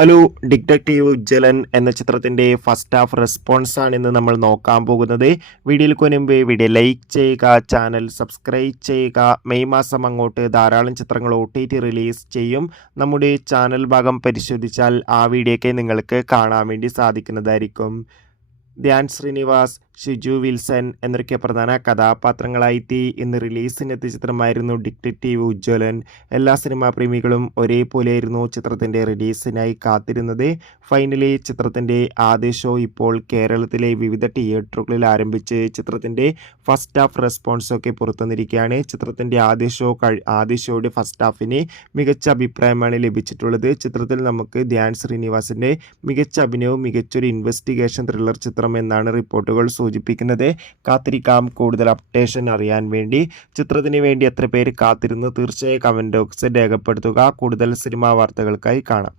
Hello, detective Ujjwalan എന്ന ചിത്രത്തിൻ്റെ first half റെസ്പോൺസാണ് ഇന്ന് നമ്മൾ നോക്കാൻ പോകുന്നത്. വീഡിയോയിലേക്ക് മുൻപ് വീഡിയോ ലൈക്ക് ചെയ്യുക, ചാനൽ സബ്സ്ക്രൈബ് ചെയ്യുക. മെയ് മാസം അങ്ങോട്ട് ധാരാളം ചിത്രങ്ങൾ OTT റിലീസ് ചെയ്യും. നമ്മുടെ ചാനൽ ഭാഗം പരിശോധിച്ചാൽ ആ വീഡിയോയ്ക്ക് നിങ്ങൾക്ക് കാണാൻ വേണ്ടി സാധിക്കുന്നതായിരിക്കും. ധ്യാൻ ശ്രീനിവാസ്, ഷിജു വിൽസൺ എന്നൊക്കെ പ്രധാന കഥാപാത്രങ്ങളായി ഇന്ന് റിലീസിനെത്തിയ ചിത്രമായിരുന്നു ഡിറ്റക്റ്റീവ് ഉജ്ജ്വലൻ. എല്ലാ സിനിമാ പ്രേമികളും ഒരേപോലെയായിരുന്നു ചിത്രത്തിൻ്റെ റിലീസിനായി കാത്തിരുന്നത്. ഫൈനലി ചിത്രത്തിൻ്റെ ആദ്യ ഷോ ഇപ്പോൾ കേരളത്തിലെ വിവിധ തിയേറ്ററുകളിൽ ആരംഭിച്ച് ചിത്രത്തിൻ്റെ ഫസ്റ്റ് ഹാഫ് റെസ്പോൺസൊക്കെ പുറത്തുവന്നിരിക്കുകയാണ്. ചിത്രത്തിൻ്റെ ആദ്യ ഷോയുടെ ഫസ്റ്റ് ഹാഫിന് മികച്ച അഭിപ്രായമാണ് ലഭിച്ചിട്ടുള്ളത്. ചിത്രത്തിൽ നമുക്ക് ധ്യാൻ ശ്രീനിവാസിൻ്റെ മികച്ച അഭിനയവും മികച്ചൊരു ഇൻവെസ്റ്റിഗേഷൻ ത്രില്ലർ ചിത്രം എന്നാണ് റിപ്പോർട്ടുകൾ സൂചിപ്പിക്കുന്നത്. കാത്തിരിക്കാം കൂടുതൽ അപ്ഡേഷൻ അറിയാൻ വേണ്ടി. ചിത്രത്തിന് വേണ്ടി എത്ര പേര് കാത്തിരുന്നു? തീർച്ചയായും കമൻറ്റ് ബോക്സിൽ രേഖപ്പെടുത്തുക. കൂടുതൽ സിനിമാ വാർത്തകൾക്കായി കാണാം.